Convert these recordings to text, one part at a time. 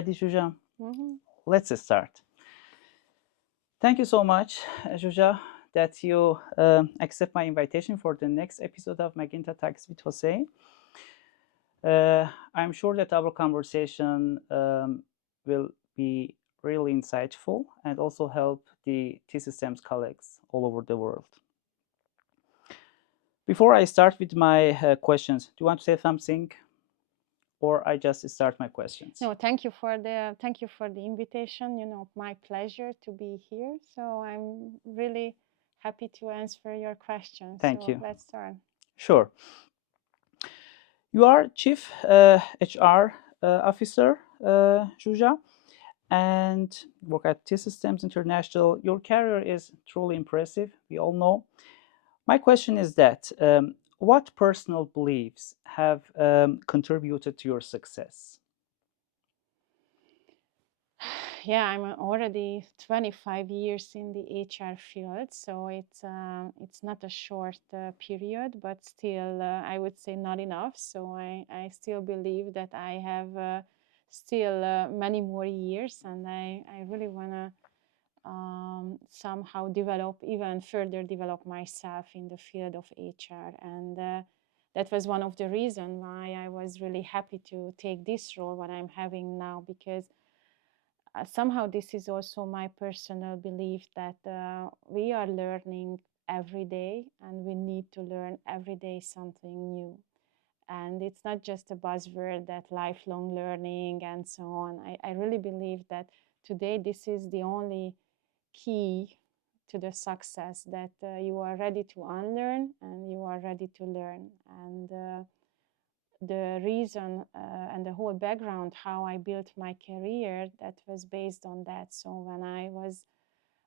ready, Zsuzsa? Mm-hmm. Let's start. Thank you so much, Zsuzsa, that you accept my invitation for the next episode of Magenta Talks with Hossein. I'm sure that our conversation will be really insightful and also help the T-Systems colleagues all over the world. Before I start with my questions, do you want to say something, or I just start my questions? No, thank you for the invitation. My pleasure to be here. So I'm really happy to answer your questions. Thank you. Let's start. Sure. You are Chief HR Officer, Zsuzsa, and work at T-Systems International. Your career is truly impressive, we all know. My question is that, what personal beliefs have contributed to your success? Yeah, I'm already 25 years in the HR field, so it's not a short period, but still, I would say not enough. So I still believe that I have still many more years, and I really want to somehow even further develop myself in the field of HR. And that was one of the reasons why I was really happy to take this role, what I'm having now, because somehow this is also my personal belief that we are learning every day, and we need to learn every day something new. And it's not just a buzzword, that lifelong learning and so on. I really believe that today this is the only key to the success, that you are ready to unlearn and you are ready to learn. And the reason and the whole background how I built my career, that was based on that. So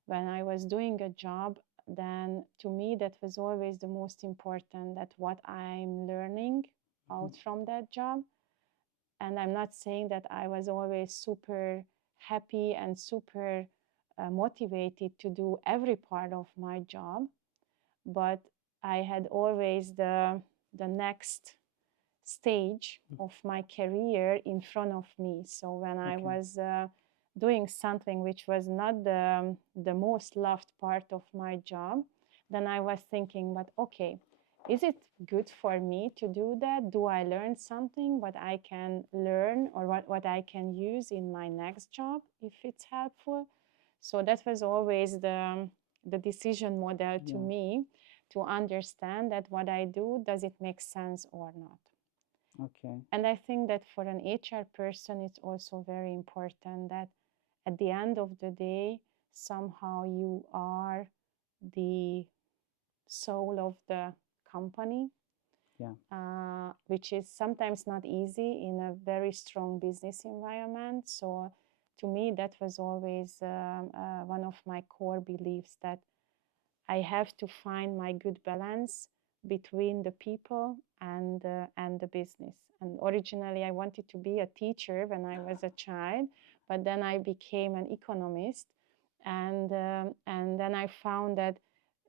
when I was doing a job, then to me that was always the most important, that what I'm learning out from that job. And I'm not saying that I was always super happy and super motivated to do every part of my job, but I had always the next stage of my career in front of me. So when I was doing something which was not the most loved part of my job, then I was thinking, but okay, is it good for me to do that? Do I learn something what I can learn, or what I can use in my next job if it's helpful? So that was always the decision model to me, to understand that what I do, does it make sense or not? Okay. And I think that for an HR person, it's also very important that at the end of the day, somehow you are the soul of the company, which is sometimes not easy in a very strong business environment. So to me, that was always one of my core beliefs, that I have to find my good balance between the people and the business. And originally, I wanted to be a teacher when I was a child, but then I became an economist, and then I found that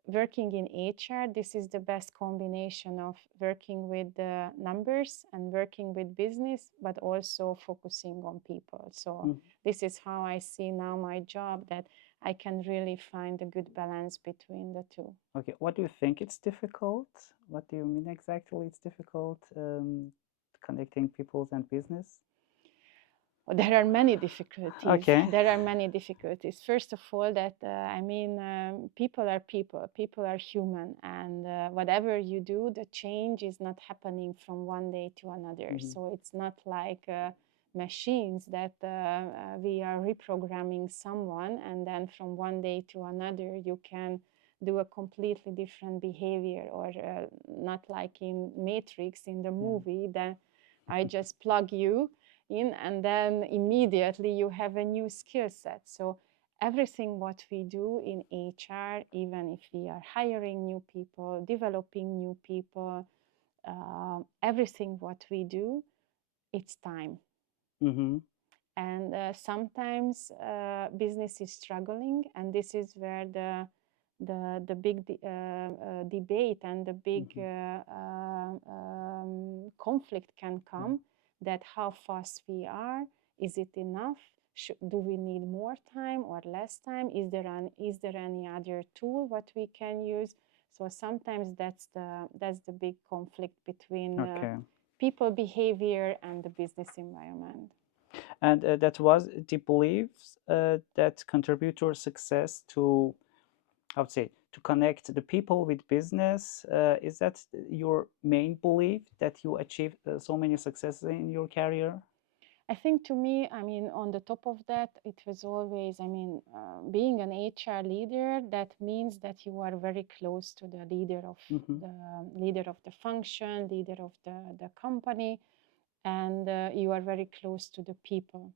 working in HR, this is the best combination of working with the numbers and working with business, but also focusing on people. So this is how I see now my job, that I can really find a good balance between the two. Okay, what do you think it's difficult? What do you mean exactly it's difficult connecting people and business? There are many difficulties. Okay. There are many difficulties. First of all, that people are people. People are human, and whatever you do, the change is not happening from one day to another. So it's not like machines that we are reprogramming someone, and then from one day to another you can do a completely different behavior, or not like in Matrix in the movie, that I just plug you in and then immediately you have a new skill set. So everything what we do in HR, even if we are hiring new people, developing new people, everything what we do, it's time. And sometimes business is struggling, and this is where the big debate and the big conflict can come, that how fast we are Is it enough? Do we need more time or less time? Is there any other tool what we can use? So sometimes that's the big conflict between Okay. people behavior and the business environment. And that was the beliefs that contribute to success to, I would say, to connect the people with business. Is that your main belief that you achieved so many successes in your career? I think to me, I mean, on the top of that, it was always, I mean, being an HR leader, that means that you are very close to the Mm-hmm. leader of the function, leader of the company, and you are very close to the people.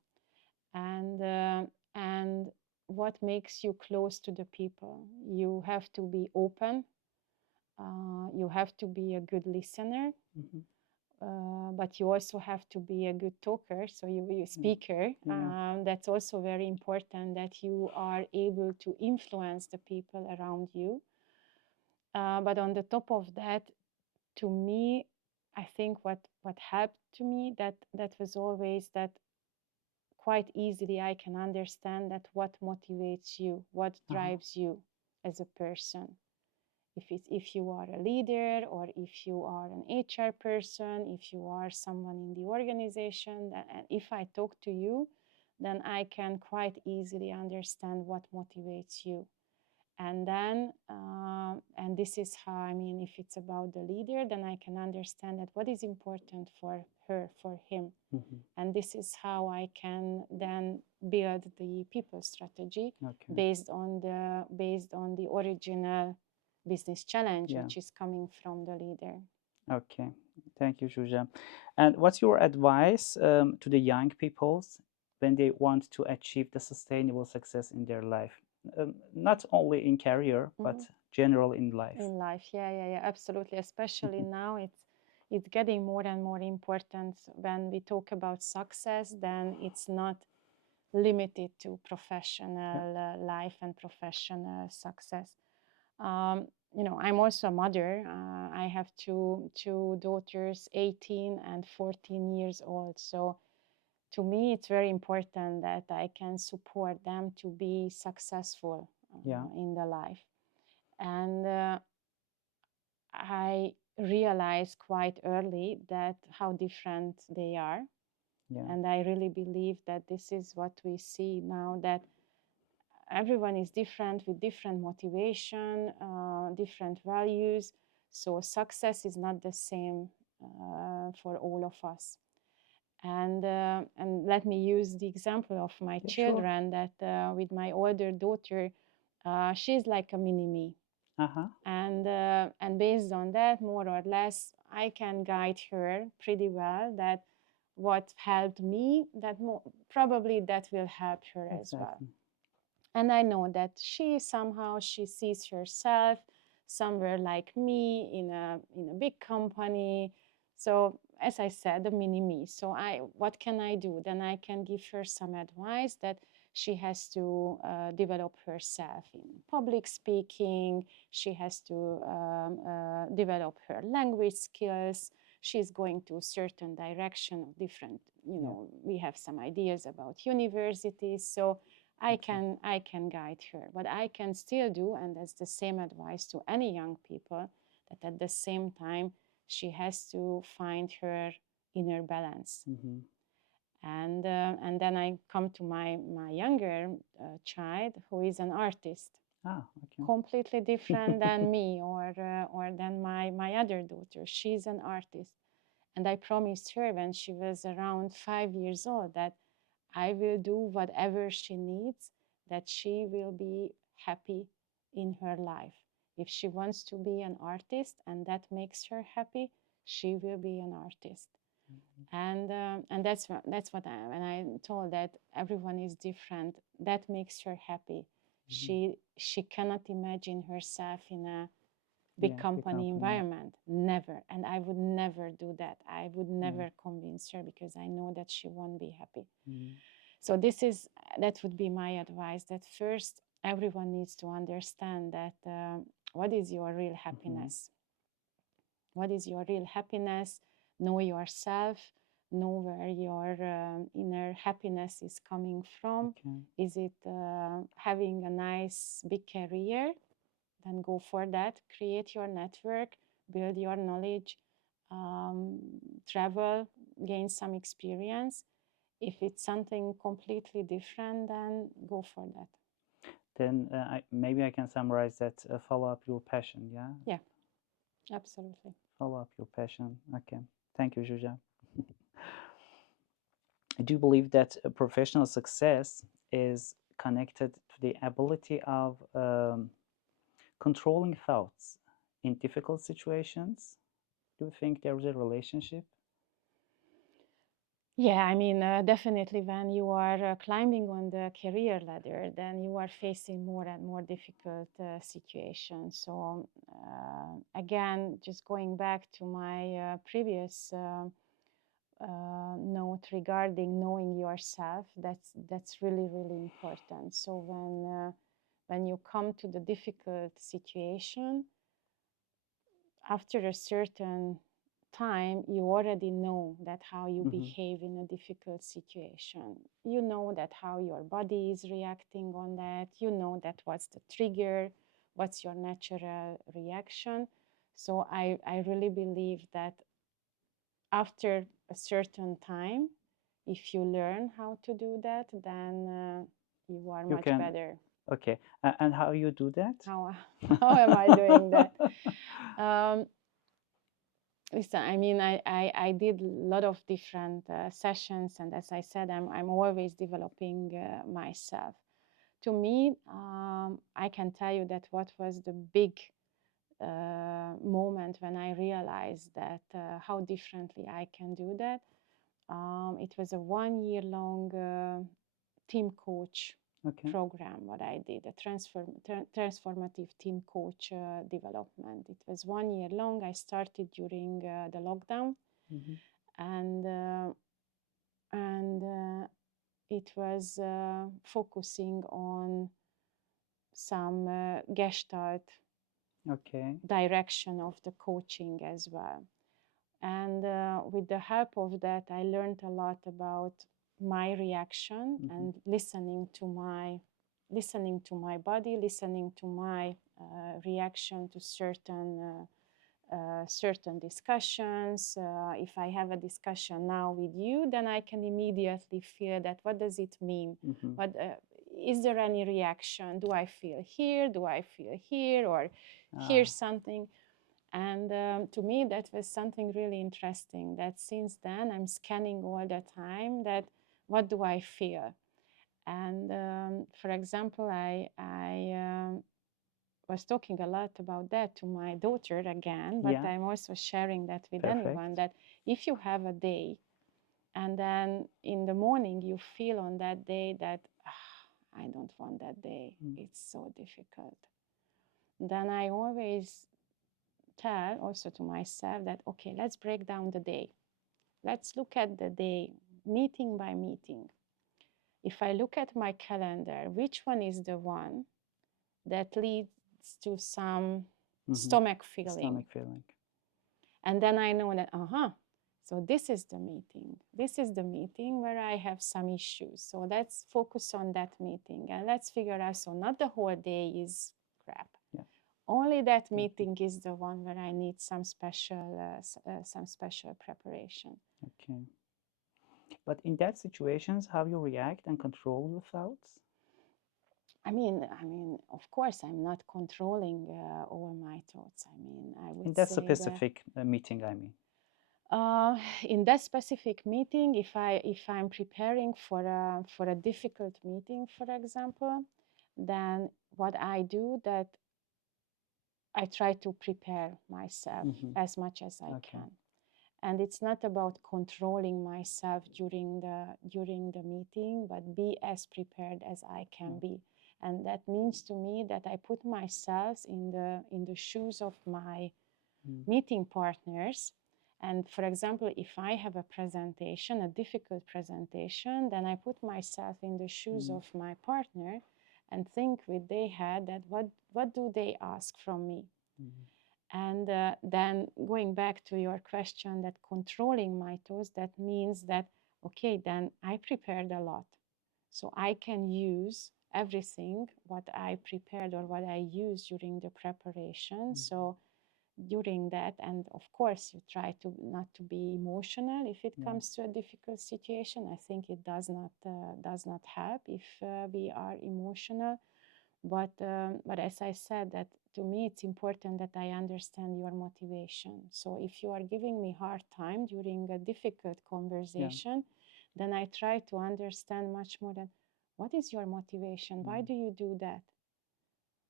And what makes you close to the people? You have to be open. You have to be a good listener. Mm-hmm. But you also have to be a good talker, so you speaker. Yeah. That's also very important, that you are able to influence the people around you. But on the top of that, to me, I think what helped to me, that was always that quite easily I can understand that what motivates you, what Uh-huh. drives you as a person. If you are a leader, or if you are an HR person, if you are someone in the organization, and if I talk to you, then I can quite easily understand what motivates you. And then and this is how, I mean, if it's about the leader, then I can understand that what is important for her, for him. Mm-hmm. And this is how I can then build the people strategy Okay. based on the original business challenge, Yeah. which is coming from the leader. Okay. Thank you, Zsuzsa. And what's your advice to the young people when they want to achieve the sustainable success in their life? Not only in career, but general in life. In life, yeah, absolutely. Especially now, it's getting more and more important. When we talk about success, then it's not limited to professional life and professional success. You know, I'm also a mother. I have two daughters, 18 and 14 years old. So to me, it's very important that I can support them to be successful Yeah. in the life. And I realized quite early that how different they are. Yeah. And I really believe that this is what we see now, that everyone is different with different motivation, different values. So success is not the same for all of us. And let me use the example of my Yeah, sure. children, that with my older daughter, she's like a mini me. Uh-huh. And based on that, more or less, I can guide her pretty well, that what helped me, probably that will help her as well. Exactly. And I know that she sees herself somewhere like me, in a big company. So as I said, a mini me. So what can I do? Then I can give her some advice, that she has to develop herself in public speaking. She has to develop her language skills. She's going to a certain direction of different, you know, we have some ideas about universities. So I can guide her. But I can still do, and that's the same advice to any young people, that at the same time she has to find her inner balance. Mm-hmm. And then I come to my younger child, who is an artist, Okay. completely different than me, or than my other daughter. She's an artist, and I promised her when she was around 5 years old that I will do whatever she needs, that she will be happy in her life. If she wants to be an artist and that makes her happy, she will be an artist. And that's what when I told that everyone is different, that makes her happy. She cannot imagine herself in a big company environment, never. And I would never do that. I would never convince her, because I know that she won't be happy. So that would be my advice, that first everyone needs to understand that what is your real happiness. What is your real happiness? Know yourself, know where your inner happiness is coming from. Okay. Is it having a nice big career? Then go for that. Create your network, build your knowledge, um, travel, gain some experience. If it's something completely different, then go for that. Then maybe I can summarize that: follow up your passion. Yeah. Yeah, absolutely. Follow up your passion. Okay. Thank you, Zsuzsa. Do you believe that professional success is connected to the ability of controlling thoughts in difficult situations? Do you think there is a relationship? Yeah, I mean, definitely when you are climbing on the career ladder, then you are facing more and more difficult situations. So, again, just going back to my previous note regarding knowing yourself, that's really, really important. So when you come to the difficult situation, after a certain time, you already know that how you behave in a difficult situation. You know that how your body is reacting on that. You know that what's the trigger, what's your natural reaction. So I really believe that after a certain time, if you learn how to do that, then you are You much can. better. Okay. And how you do that? How am I doing that? Listen, I mean, I did a lot of different sessions, and as I said, I'm always developing myself. To me, I can tell you that what was the big moment when I realized that how differently I can do that. It was a 1 year long team coach Okay. program what I did, a transformative team coach development. It was 1 year long. I started during the lockdown, and it was focusing on some gestalt Okay. direction of the coaching as well. And with the help of that, I learned a lot about my reaction and listening to my body, listening to my reaction to certain discussions. If I have a discussion now with you, then I can immediately feel that what does it mean? What is there any reaction? Do I feel here? Do I feel here? Or hear something? And to me, that was something really interesting. That since then, I'm scanning all the time. That what do I feel? And for example, I was talking a lot about that to my daughter again, but Yeah. I'm also sharing that with Perfect. anyone that if you have a day and then in the morning you feel on that day that I don't want that day, it's so difficult, then I always tell also to myself that, okay, let's break down the day. Let's look at the day meeting by meeting. If I look at my calendar, which one is the one that leads to some stomach feeling? Stomach feeling. And then I know that, so this is the meeting. This is the meeting where I have some issues. So let's focus on that meeting and let's figure out. So not the whole day is crap. Yeah. Only that meeting is the one where I need some special preparation. Okay. But in that situations, how you react and control your thoughts? I mean, of course, I'm not controlling all my thoughts. I mean, I would In that say specific meeting, I mean. In that specific meeting, if I'm preparing for a difficult meeting, for example, then what I do that I try to prepare myself as much as I can. And it's not about controlling myself during the meeting, but be as prepared as I can be. And that means to me that I put myself in the shoes of my meeting partners. And for example, if I have a presentation, a difficult presentation, then I put myself in the shoes of my partner and think with their head that what do they ask from me? And then going back to your question that controlling my thoughts, that means that, okay, then I prepared a lot. So I can use everything what I prepared or what I used during the preparation. So during that, and of course you try to not to be emotional if it comes to a difficult situation. I think it does not help if we are emotional. But as I said, that to me it's important that I understand your motivation. So if you are giving me hard time during a difficult conversation, then I try to understand much more than what is your motivation? Why do you do that?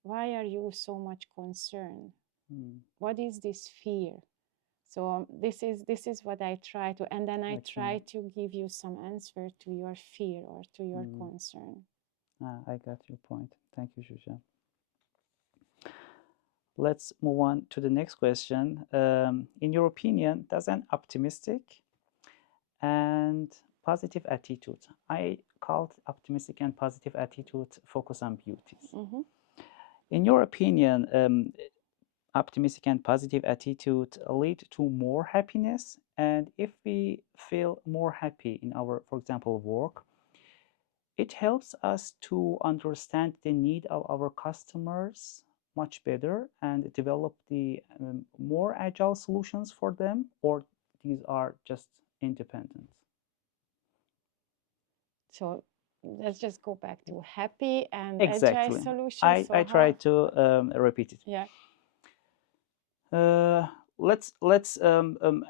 Why are you so much concerned? What is this fear? So this is what I try to, and then I try to give you some answer to your fear or to your concern. I got your point. Thank you, Zsuzsa. Let's move on to the next question. In your opinion, does an optimistic and positive attitude, I called optimistic and positive attitude, focus on beauties. In your opinion, optimistic and positive attitude lead to more happiness? And if we feel more happy in our, for example, work, it helps us to understand the need of our customers much better and develop the more agile solutions for them, or these are just independent? So let's just go back to happy and agile Exactly. solutions. So I try to repeat it. Yeah. Let's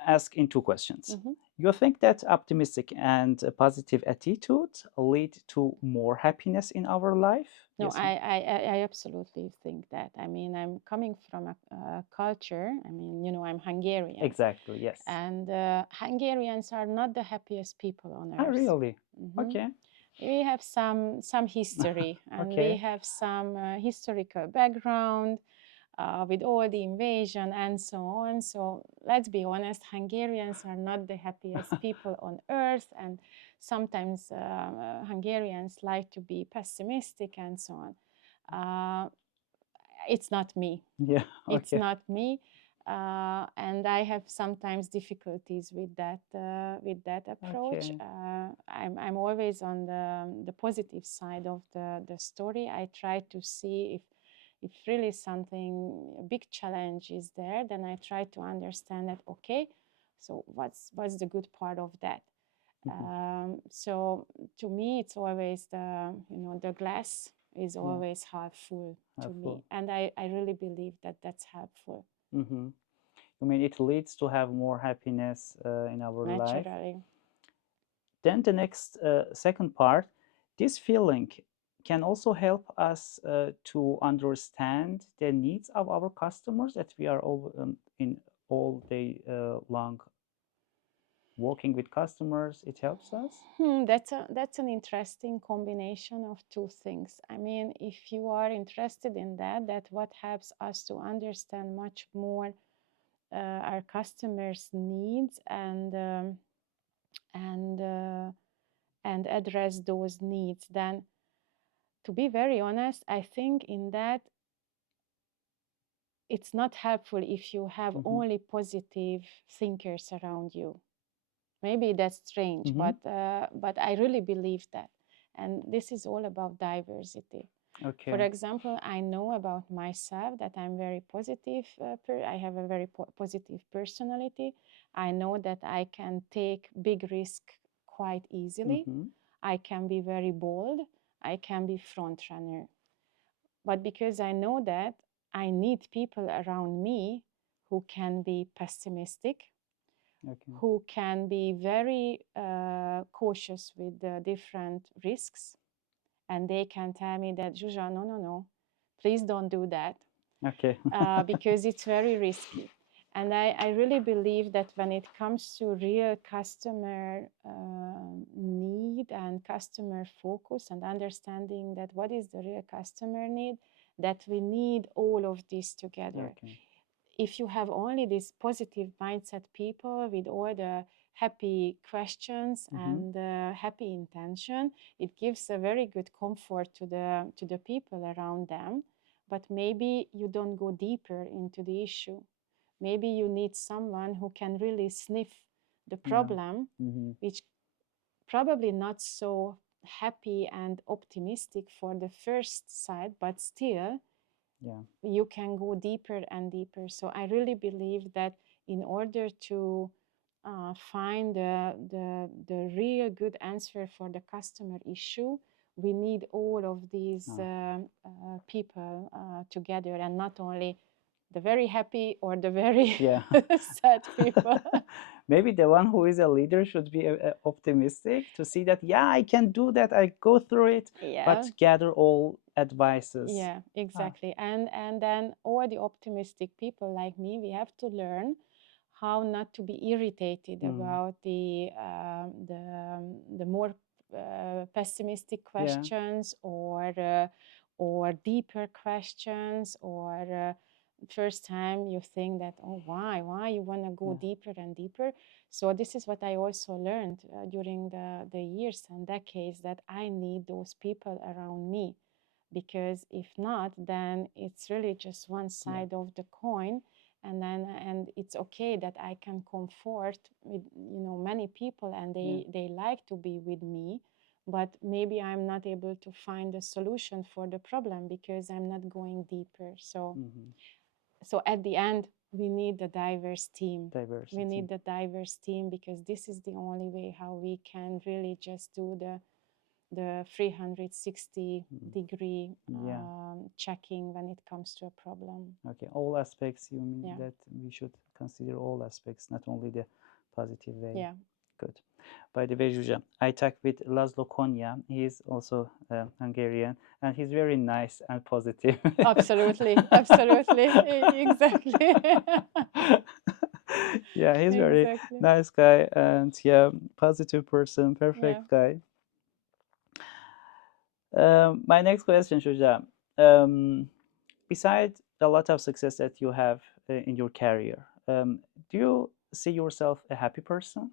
ask in two questions. You think that optimistic and positive attitude lead to more happiness in our life? No, Yes. I absolutely think that. I mean, I'm coming from a culture. I mean, you know, I'm Hungarian. Exactly. Yes. And Hungarians are not the happiest people on earth. Oh, really? Okay. We have some history, and Okay. we have some historical background with all the invasion and so on. So let's be honest, Hungarians are not the happiest people on earth, and sometimes Hungarians like to be pessimistic and so on. It's not me. Yeah. Okay. It's not me. And I have sometimes difficulties with that approach. Okay. I'm always on the positive side of the story. I try to see if really something, a big challenge is there, then I try to understand that, okay, so what's the good part of that? So to me, it's always the glass is always half full to me. And I really believe that that's helpful. I mean, it leads to have more happiness in our life. Naturally. Then the next second part, this feeling can also help us to understand the needs of our customers, that we are all in all day long working with customers. It helps us. That's an interesting combination of two things. I mean, if you are interested in that what helps us to understand much more our customers' needs and address those needs, then to be very honest, I think in that it's not helpful if you have only positive thinkers around you. Maybe that's strange, but I really believe that. And this is all about diversity. Okay. For example, I know about myself that I'm very positive. I have a very positive personality. I know that I can take big risk quite easily. I can be very bold. I can be front runner. But because I know that, I need people around me who can be pessimistic, who can be very cautious with the different risks. And they can tell me that, Zsuzsa, no, please don't do that. Okay. Because it's very risky. And I really believe that when it comes to real customer need and customer focus and understanding that what is the real customer need, that we need all of this together. If you have only this positive mindset people with all the happy questions and happy intention, it gives a very good comfort to the people around them. But maybe you don't go deeper into the issue. maybe you need someone who can really sniff the Yeah. problem, Mm-hmm. which probably not so happy and optimistic for the first sight, but still Yeah. you can go deeper and deeper. So I really believe that in order to find the real good answer for the customer issue, we need all of these people together, and not only the very happy or the very Yeah. sad people. Maybe the one who is a leader should be optimistic to see that, yeah, I can do that. I go through it, Yeah. but gather all advices. Yeah, exactly. And then all the optimistic people like me, we have to learn how not to be irritated about the more pessimistic questions or deeper questions, or first time you think that, oh, why you want to go deeper and deeper. So this is what I also learned during the years and decades, that I need those people around me, because if not, then it's really just one side of the coin. And it's okay that I can comfort with many people, and they like to be with me, but maybe I'm not able to find a solution for the problem because I'm not going deeper. So at the end, we need a diverse team. We need a diverse team, because this is the only way how we can really just do the 360 degree checking when it comes to a problem. Okay, all aspects, you mean that we should consider all aspects, not only the positive way. Yeah. Good. By the way, Zsuzsa, I talked with Laszlo Konya. He is also Hungarian, and he's very nice and positive. Absolutely, absolutely, exactly. Yeah, he's very nice guy, and positive person, perfect guy. My next question, Zsuzsa, besides a lot of success that you have in your career, do you see yourself a happy person?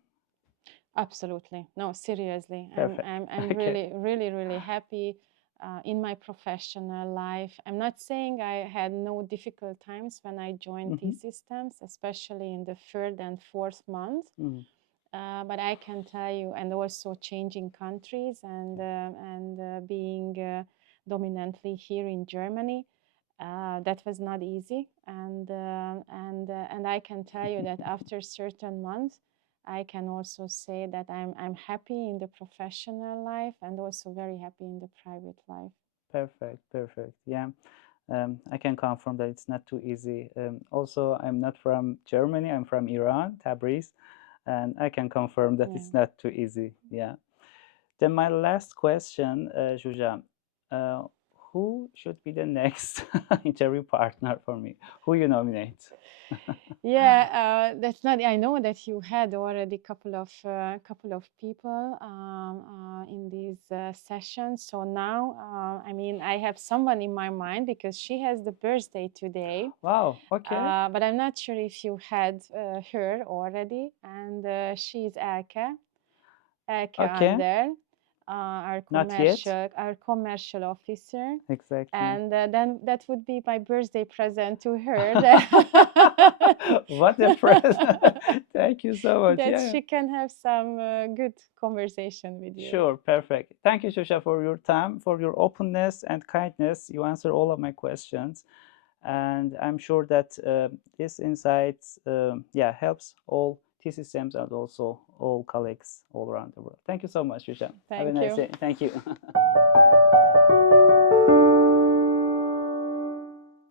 Absolutely. No, seriously. Perfect. I'm really, really, really happy in my professional life. I'm not saying I had no difficult times when I joined T-Systems, especially in the third and fourth month. But I can tell you, and also changing countries and being dominantly here in Germany, that was not easy. And I can tell you that after certain months, I can also say that I'm happy in the professional life and also very happy in the private life. Perfect, perfect. Yeah. I can confirm that it's not too easy. Also, I'm not from Germany, I'm from Iran, Tabriz, and I can confirm that it's not too easy. Yeah. Then my last question, Zsuzsa, who should be the next interview partner for me? Who you nominate? Yeah, that's not. I know that you had already couple of people in these sessions. So now, I mean, I have someone in my mind because she has the birthday today. Wow. Okay. But I'm not sure if you had her already. And she's Elke. Okay. Under our commercial officer. Exactly. And then that would be my birthday present to her. What a present! Thank you so much. That she can have some good conversation with you. Sure, perfect. Thank you, Zsuzsa, for your time, for your openness and kindness. You answer all of my questions, and I'm sure that this insights, helps all T-Systems and also all colleagues all around the world. Thank you so much, Zsuzsa. Have a nice day. Thank you.